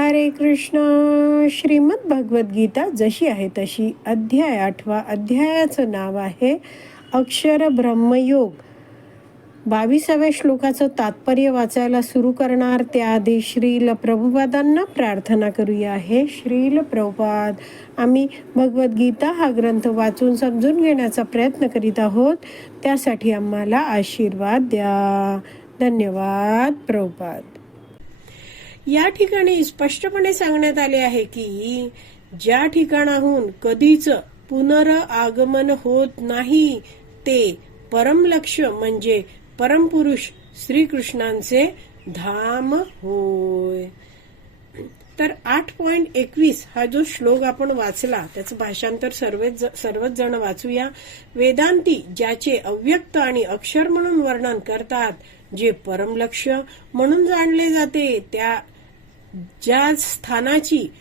हरे कृष्ण. श्रीमद भगवद्गीता जशी आहे तशी अध्याय आठवा. अध्यायाचं नाव आहे अक्षर ब्रह्मयोग. बावीसाव्या श्लोकाचं तात्पर्य वाचायला सुरू करणार. त्याआधी श्रील प्रभुपादांना प्रार्थना करूया. आहे श्रील प्रभुपाद आम्ही भगवद्गीता हा ग्रंथ वाचून समजून घेण्याचा प्रयत्न करीत आहोत. त्यासाठी आम्हाला आशीर्वाद द्या. धन्यवाद प्रभुपाद. या ठिकाणी स्पष्टपणे सांगण्यात आले आहे की ज्या ठिकाणाहून कधीच पुनरआगमन होत नाही ते परमलक्ष म्हणजे परमपुरुष श्रीकृष्णांचे धाम होय. तर आठ पॉइंट एकवीस हा जो श्लोक आपण वाचला त्याचं भाषांतर सर्वच सर्वच जण वाचूया. वेदांती ज्याचे अव्यक्त आणि अक्षर म्हणून वर्णन करतात जे परमलक्ष म्हणून जाणले जाते त्या ज्या स्थानाची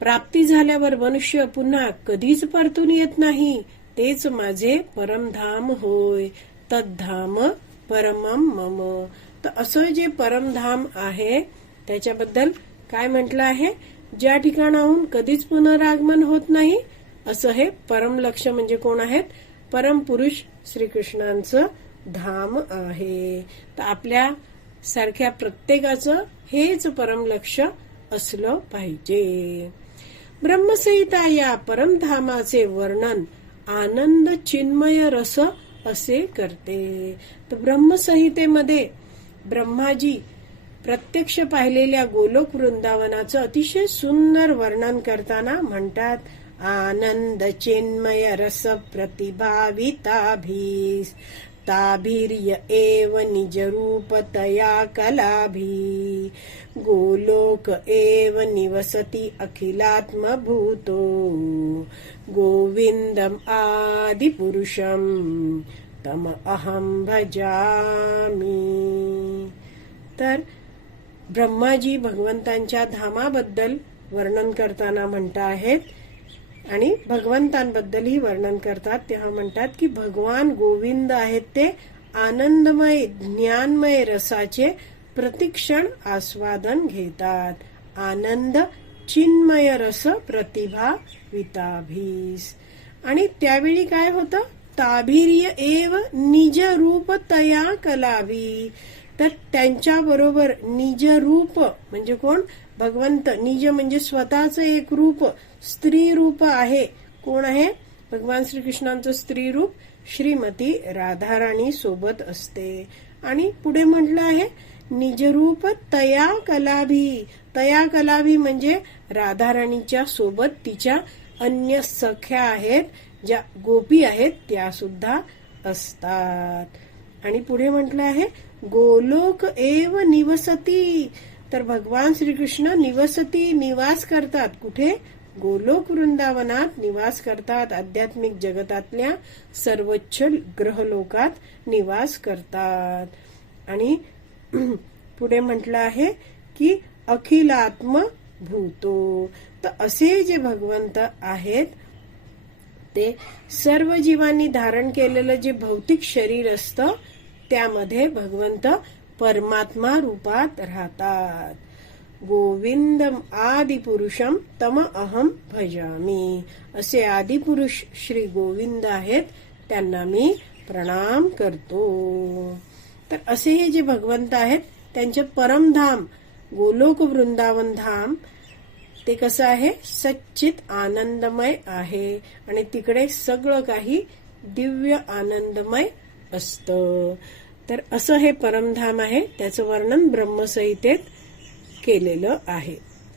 प्राप्ती झाल्यावर मनुष्य पुन्हा कधीच परतून येत नाही तेच माझे परमधाम होय. तद्धाम परमम मम. तर असं जे परमधाम आहे त्याच्याबद्दल काय म्हटलं आहे? ज्या ठिकाणाहून कधीच पुनरागमन होत नाही असं हे परमलक्ष म्हणजे कोण आहेत? परमपुरुष श्रीकृष्णांचं धाम आहे. तर आपल्या सारख्या प्रत्येकाचं हेच परमलक्ष असलं पाहिजे. ब्रह्मसंहिता या परमधामाचे वर्णन. आनंद चिन्मय रस असे करते. तर ब्रह्मसंहितेमध्ये ब्रह्माजी प्रत्यक्ष पाहिलेल्या गोलोक वृंदावनाचं अतिशय सुंदर वर्णन करताना म्हणतात आनंद चिन्मय रस प्रतिभाविताभीस. ताभिर्य एव निजरूपतया कलाभी। गोलोक एव निवसति अखिलात्मभूतो। गोविन्दम् आदिपुरुषम् तम अहं भजामि। तर ब्रह्माजी भगवंतांच्या धामाबद्दल वर्णन करताना म्हणता आहेत आणि भगवंतांबद्दलही वर्णन करतात. तेव्हा म्हणतात की भगवान गोविंद आहेत ते आनंदमय ज्ञानमय रसाचे प्रतिक्षण आस्वादन घेतात. आनंद चिन्मय रस प्रतिभा विताभीस. आणि त्यावेळी काय होतं? ताभिर्य एव निज रूप तया कलावी. तर त्यांच्या बरोबर निज रूप म्हणजे कोण? भगवंत. निज म्हणजे स्वतःच एक रूप. स्त्री रूप आहे. कोण आहे? भगवान श्रीकृष्णांचं स्त्री रूप श्रीमती राधाराणी सोबत असते. आणि पुढे म्हटलं आहे निजरूप तया कलाभी. तया कलाभी म्हणजे राधाराणीच्या सोबत तिच्या अन्य सख्या आहेत ज्या गोपी आहेत त्या सुद्धा असतात. आणि पुढे म्हटलं आहे गोलोक एव निवसती. तर भगवान श्रीकृष्ण निवसती निवास करतात. कुठे? गोलोक वृंदावनात निवास करतात आध्यात्मिक जगतातल्या सर्वोच्च ग्रहलोकात निवास करतात. आणि पुढे म्हटलं आहे की अखिलात्म भूतो. तर असे जे भगवंत आहेत ते सर्व जीवांनी धारण केलेलं जे भौतिक शरीर असतं त्यामध्ये भगवंत परमात्मा रूपात राहतात. गोविंदम आदिपुरुषम तम अहम भजामी। असे आदिपुरुष श्री गोविंद आहेत त्यांना मी प्रणाम करतो। तर असे हे जे भगवंत आहेत त्यांचे परमधाम गोलोक वृंदावन धाम ते कसं आहे? सच्चित आनंदमय आहे. आणि तिकडे सगळं काही दिव्य आनंदमय असतं. तर असं हे परमधाम आहे त्याचं वर्णन ब्रह्मसहितेत केलेलं आहे.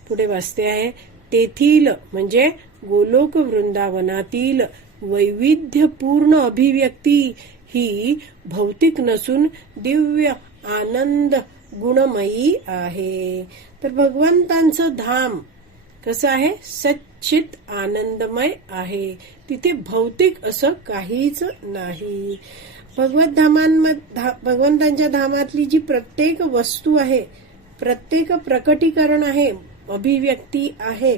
पुढे वाचते आहे तेथील म्हणजे गोलोक वृंदावनातील वैविध्यपूर्ण अभिव्यक्ती ही भौतिक नसून दिव्य आनंद गुणमयी आहे. तर भगवंतांचं धाम कसं आहे? सच्चित आनंदमय आहे. तिथे भौतिक असं काहीच नाही. भगवत धामांमध्ये भगवंतांच्या धामातली जी प्रत्येक वस्तू आहे प्रत्येक प्रकटीकरण आहे अभिव्यक्ती आहे.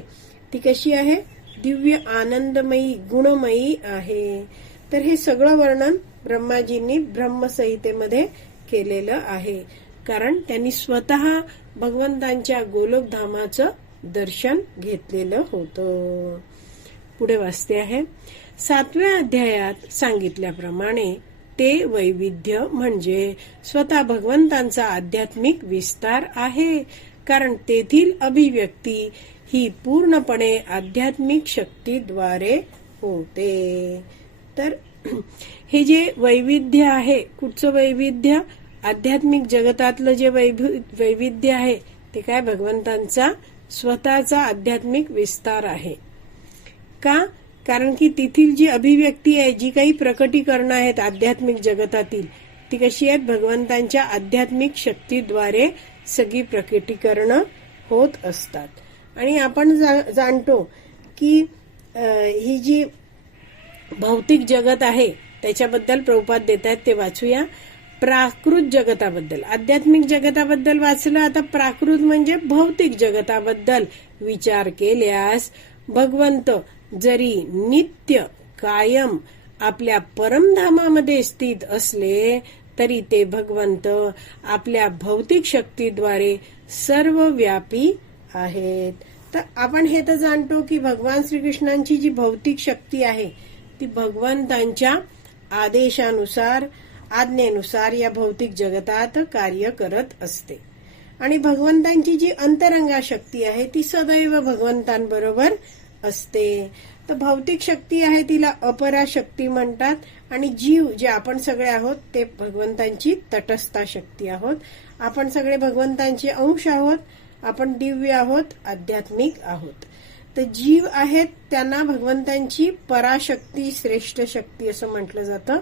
ती कशी आहे? दिव्य आनंदमयी गुणमयी आहे. तर हे सगळं वर्णन ब्रह्माजींनी ब्रह्मसंहितेमध्ये केलेलं आहे. कारण त्यांनी स्वतः भगवंतांच्या गोलोकधामाचं दर्शन घेतलेलं होतं. पुढे वाचते आहे. सातव्या अध्यायात सांगितल्याप्रमाणे ते वैविध्य म्हणजे स्वतः भगवंतांचा आध्यात्मिक विस्तार आहे. कारण तेथील अभिव्यक्ती ही पूर्णपणे आध्यात्मिक शक्तीद्वारे होते. तर हे जे वैविध्य आहे कुठचं वैविध्य? आध्यात्मिक जगतातलं जे वैविध्य आहे ते काय? भगवंतांचा स्वतःचा आध्यात्मिक विस्तार आहे. का? कारण की तेथील जी अभिव्यक्ती आहे जी काही प्रकटीकरणं आहेत आध्यात्मिक जगतातील ती कशी आहेत? भगवंतांच्या आध्यात्मिक शक्तीद्वारे सगळी प्रकटीकरणं होत असतात. आणि आपण जाणतो की ही जी भौतिक जगत आहे त्याच्याबद्दल प्रभुपात देत आहेत ते वाचूया. प्राकृत जगताबद्दल. आध्यात्मिक जगताबद्दल वाचलं आता प्राकृत म्हणजे भौतिक जगताबद्दल विचार केल्यास भगवंत जरी नित्य कायम आपल्या परमधामामध्ये स्थित असले तरी ते भगवंत आपल्या भौतिक शक्तीद्वारे सर्व व्यापी आहेत. तर आपण हे तर जाणतो की भगवान श्रीकृष्णांची जी भौतिक शक्ती आहे ती भगवंतांच्या आदेशानुसार आज्ञेनुसार या भौतिक जगतात कार्य करत असते. आणि भगवंतांची जी अंतरंगा शक्ती आहे ती सदैव भगवंतांबरोबर असते. तर भौतिक शक्ती आहे तिला अपरा शक्ती म्हणतात. आणि जीव जे आपण सगळे आहोत ते भगवंतांची तटस्था शक्ती आहोत. आपण सगळे भगवंतांचे अंश आहोत. आपण दिव्य आहोत आध्यात्मिक आहोत. तर जीव आहेत त्यांना भगवंतांची पराशक्ती श्रेष्ठ शक्ती असं म्हटलं जातं.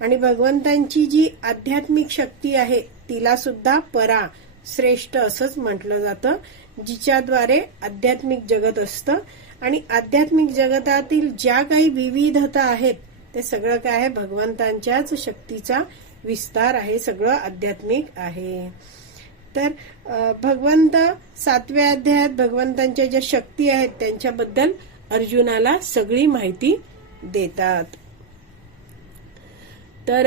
आणि भगवंतांची जी आध्यात्मिक शक्ती आहे तिला सुद्धा परा श्रेष्ठ असंच म्हटलं जातं जिच्याद्वारे आध्यात्मिक जगत असतं. आणि आध्यात्मिक जगतातील ज्या काही विविधता आहेत ते सगळं काय आहे? भगवंतांच्याच शक्तीचा विस्तार आहे सगळं आध्यात्मिक आहे. तर भगवंत सातव्या अध्यायात भगवंतांच्या ज्या शक्ती आहेत त्यांच्याबद्दल अर्जुनाला सगळी माहिती देतात. तर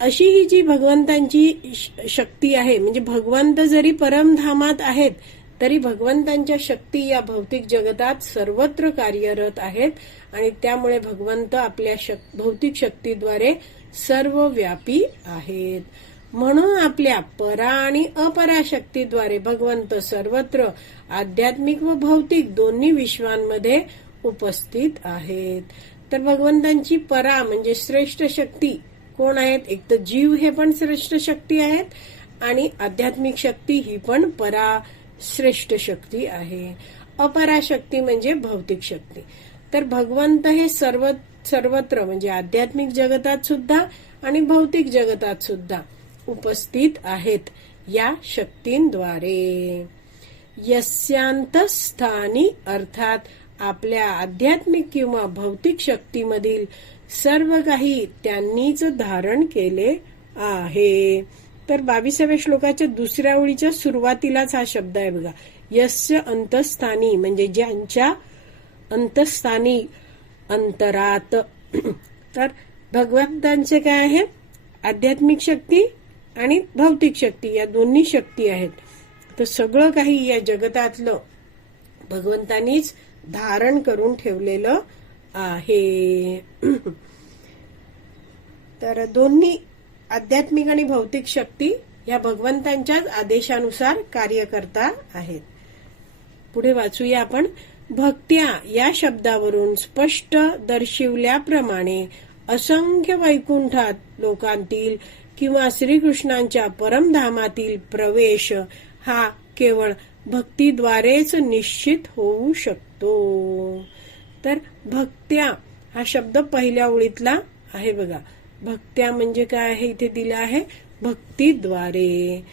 अशी ही जी भगवंतांची शक्ती आहे म्हणजे भगवंत जरी परमधामात आहेत तरी भगवंतांच्या शक्ती या भौतिक जगतात सर्वत्र कार्यरत आहेत आणि त्यामुळे भगवंत आपल्या शक भौतिक शक्तीद्वारे सर्व व्यापी आहेत. म्हणून आपल्या परा आणि अपरा शक्तीद्वारे भगवंत सर्वत्र आध्यात्मिक व भौतिक दोन्ही विश्वांमध्ये उपस्थित आहेत. तर भगवंतांची परा म्हणजे श्रेष्ठ शक्ती कोण आहेत? एक तर जीव हे पण श्रेष्ठ शक्ती आहेत आणि आध्यात्मिक शक्ती ही पण परा. श्रेष्ठ शक्ती आहे. अपराशक्ती म्हणजे भौतिक शक्ती. तर भगवंत हे सर्व सर्वत्र म्हणजे आध्यात्मिक जगतात सुद्धा आणि भौतिक जगतात सुद्धा उपस्थित आहेत या शक्तींद्वारे. यस्यांतस्थानी अर्थात आपल्या आध्यात्मिक किंवा भौतिक शक्तीमधील सर्व काही त्यांनीच धारण केले आहे. तर बावीसाव्या श्लोकाच्या दुसऱ्या ओळीच्या सुरुवातीलाच हा शब्द आहे बघा. यस्य अंतस्थानी म्हणजे ज्यांच्या अंतस्थानी अंतरात. तर भगवंतांचे काय आहे? आध्यात्मिक शक्ती आणि भौतिक शक्ती या दोन्ही शक्ती आहेत. तर सगळं काही या जगतातलं भगवंतांनीच धारण करून ठेवलेलं आहे. तर दोन्ही आध्यात्मिक आणि भौतिक शक्ती या भगवंतांच्याच आदेशानुसार कार्य करता आहेत. पुढे वाचूया आपण. भक्त्या या शब्दावरून स्पष्ट दर्शविल्याप्रमाणे असंख्य वैकुंठात लोकांतील किंवा श्रीकृष्णांच्या परमधामातील प्रवेश हा केवळ भक्तीद्वारेच निश्चित होऊ शकतो. तर भक्त्या हा शब्द पहिल्या ओळीतला आहे बघा. भक्त्या म्हणजे काय आहे इथे दिलं आहे? भक्तीद्वारे.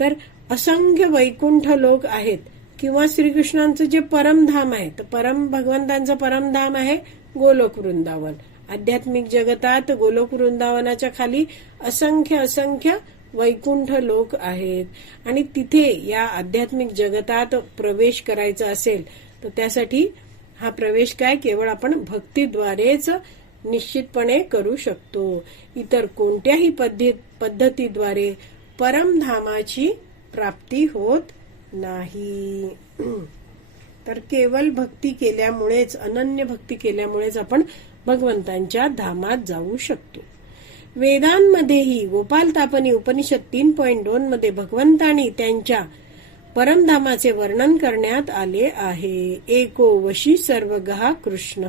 तर असंख्य वैकुंठ लोक आहेत. किंवा श्रीकृष्णांचं जे परमधाम आहे तर परम भगवंतांचं परमधाम आहे गोलोक वृंदावन. आध्यात्मिक जगतात गोलोक वृंदावनाच्या खाली असंख्य असंख्य वैकुंठ लोक आहेत. आणि तिथे या आध्यात्मिक जगतात प्रवेश करायचा असेल तर त्यासाठी हा प्रवेश काय? केवळ आपण भक्तीद्वारेच निश्चितपणे करू शकतो. इतर कोणत्याही पद्धतीद्वारे परमधामाची प्राप्ती होत नाही. तर केवळ भक्ती केल्यामुळेच अनन्य भक्ती केल्यामुळेच आपण भगवंतांच्या धामात जाऊ शकतो. वेदांमध्येही गोपाल तापनी उपनिषद तीन पॉइंट दोन मध्ये भगवंतानी त्यांच्या परमधामाचे वर्णन करण्यात आले आहे. एको वशी सर्व गहा कृष्ण.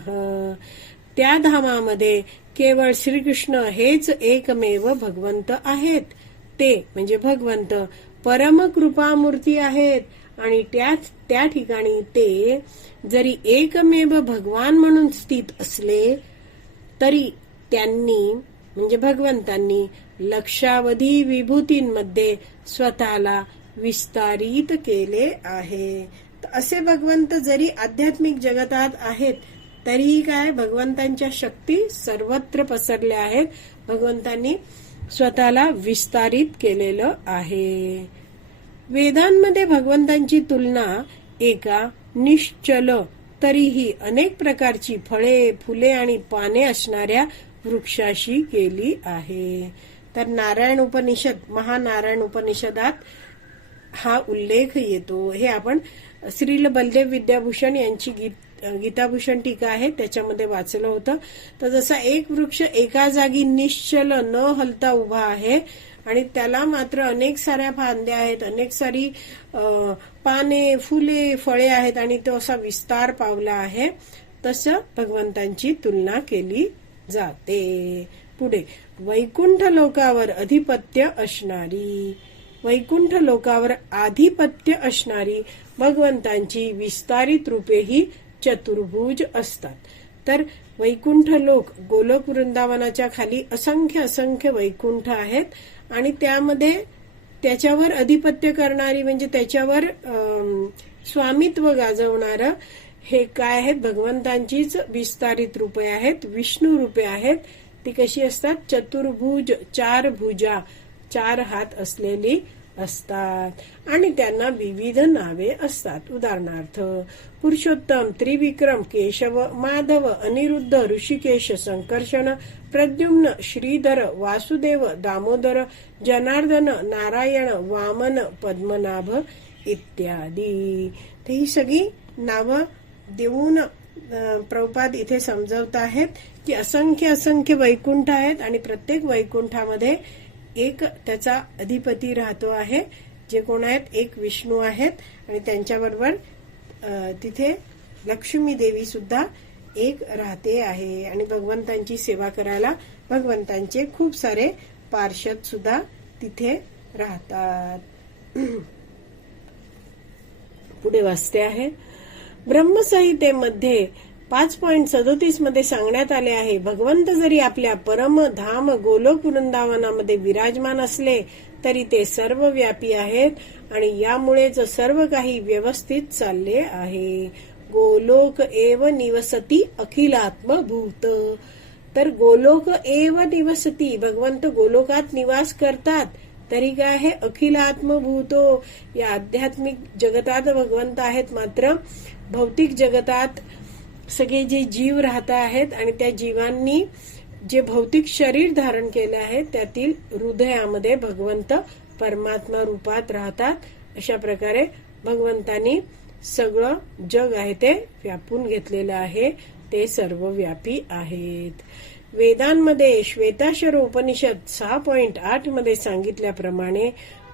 त्या धामामध्ये केवळ श्रीकृष्ण हेच एकमेव भगवंत आहेत. ते म्हणजे भगवंत परमकृपामूर्ती आहेत. आणि त्याच त्या ठिकाणी ते जरी एकमेव भगवान म्हणून स्थित असले तरी त्यांनी म्हणजे भगवंतांनी लक्षावधी विभूतींमध्ये स्वतःला विस्तारित केले आहे. असे भगवंत जरी आध्यात्मिक जगतात आहेत तरीही काय भगवंतांच्या शक्ती सर्वत्र पसरल्या आहेत. भगवंतांनी स्वतःला विस्तारित केलेलं आहे. वेदांमध्ये भगवंतांची तुलना एका निश्चल तरीही अनेक प्रकारची फळे फुले आणि पाने असणाऱ्या वृक्षाशी केली आहे. तर नारायण उपनिषद महानारायण उपनिषदात हा उल्लेख येतो. हे आपण श्रील बलदेव विद्याभूषण यांची गीत गीताभूषण टीका आहे त्याच्यामध्ये वाचलं होतं. तर जसा एक वृक्ष एका जागी निश्चल न हलता उभा आहे आणि त्याला मात्र अनेक साऱ्या फांद्या आहेत अनेक सारी पाने फुले फळे आहेत आणि तो असा विस्तार पावला आहे. तसं भगवंतांची तुलना केली जाते. पुढे वैकुंठ लोकावर अधिपत्य असणारी वैकुंठ लोकावर आधिपत्य असणारी भगवंतांची विस्तारित रूपे ही चतुर्भुज असतात. तर वैकुंठ लोक गोलोक वृंदावनाच्या खाली असंख्य असंख्य वैकुंठ आहेत आणि त्यामध्ये त्याच्यावर अधिपत्य करणारी म्हणजे त्याच्यावर स्वामित्व गाजवणार हे काय आहेत? भगवंतांचीच विस्तारित रूपे आहेत विष्णू रूपे आहेत. ती कशी असतात? चतुर्भुज चार भुजा चार हात असलेली असतात. आणि त्यांना विविध नावे असतात. उदाहरणार्थ पुरुषोत्तम त्रिविक्रम केशव माधव अनिरुद्ध ऋषिकेश संकर्षण प्रद्युम्न श्रीधर वासुदेव दामोदर जनार्दन नारायण वामन पद्मनाभ इत्यादी. ते ही सगळी नावं देऊन प्रभुपाद इथे समजवत आहेत की असंख्य असंख्य वैकुंठ आहेत आणि प्रत्येक वैकुंठामध्ये एक त्याचा अधिपती राहतो आहे जे कोण आहेत एक विष्णू आहेत आणि त्यांच्याबरोबर तिथे लक्ष्मी देवी सुद्धा एक राहते आहे. आणि भगवंतांची सेवा करायला भगवंतांचे खूप सारे पार्षद सुद्धा तिथे राहतात. पुढे वाचते आहे. ब्रह्मसंहितेमध्ये पाच पॉईंट सदोतीसमध्ये सांगण्यात आले आहे भगवंत जरी आपल्या परम धाम गोलोक वृंदावनामध्ये विराजमान असले तरी ते सर्व व्यापी आहेत आणि यामुळेच सर्व काही व्यवस्थित चालले आहे. गोलोक एव निवसती अखिलात्मभूत. तर गोलोक एव निवसती भगवंत गोलोकात निवास करतात तरी काय आहे अखिलात्मभूतो? या आध्यात्मिक जगतात भगवंत आहेत मात्र भौतिक जगतात सगळे जे जीव राहत आहेत आणि त्या जीवांनी जे भौतिक शरीर धारण केले आहे त्यातील हृदयामध्ये भगवंत परमात्मा रूपात राहतात. अशा प्रकारे भगवंतानी सगळं जग आहे ते व्यापून घेतलेलं आहे. ते सर्व व्यापी आहेत. वेदांमध्ये श्वेताशर उपनिषद सहा पॉइंट आठमध्ये सांगितल्याप्रमाणे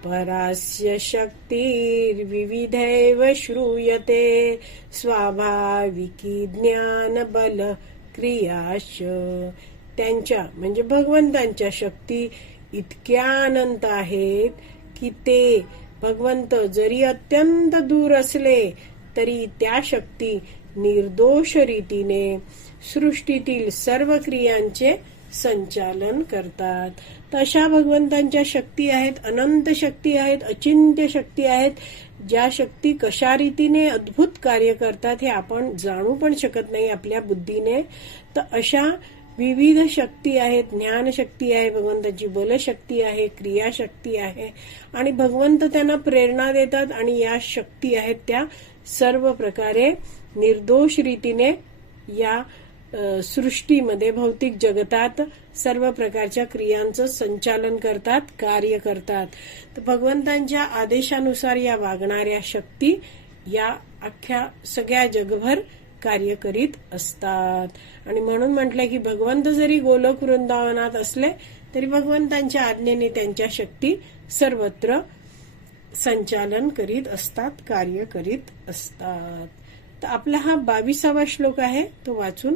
परास्य शक्तिर्विविधैव श्रूयते। स्वाभाविकी ज्ञान बल क्रियाश। त्यांच्या म्हणजे भगवंतांच्या शक्ती इतक्या अनंत आहेत की ते भगवंत जरी अत्यंत दूर असले तरी त्या शक्ती निर्दोष रीतीने सृष्टीतील सर्व क्रियांचे संचालन करतात. तशा भगवंतांच्या शक्ती आहेत अनंत शक्ती आहेत अचिंत्य शक्ती आहेत ज्या शक्ती कशा रीतीने अद्भुत कार्य करतात हे आपण जाणू पण शकत नाही आपल्या बुद्धीने. तर अशा विविध शक्ती आहेत ज्ञान शक्ती आहे भगवंताची बलशक्ती आहे क्रियाशक्ती आहे. आणि भगवंत त्यांना प्रेरणा देतात आणि या शक्ती आहेत त्या सर्व प्रकारे निर्दोष रीतीने या सृष्टीमध्ये भौतिक जगतात सर्व प्रकारच्या क्रियांचं संचालन करतात कार्य करतात. तर भगवंतांच्या आदेशानुसार या वागणाऱ्या शक्ती या अख्ख्या सगळ्या जगभर कार्य करीत असतात. आणि म्हणून म्हटलंय की भगवंत जरी गोलक वृंदावनात असले तरी भगवंतांच्या आज्ञेने त्यांच्या शक्ती सर्वत्र संचालन करीत असतात कार्य करीत असतात. तर आपला हा बावीसावा श्लोक आहे तो वाचून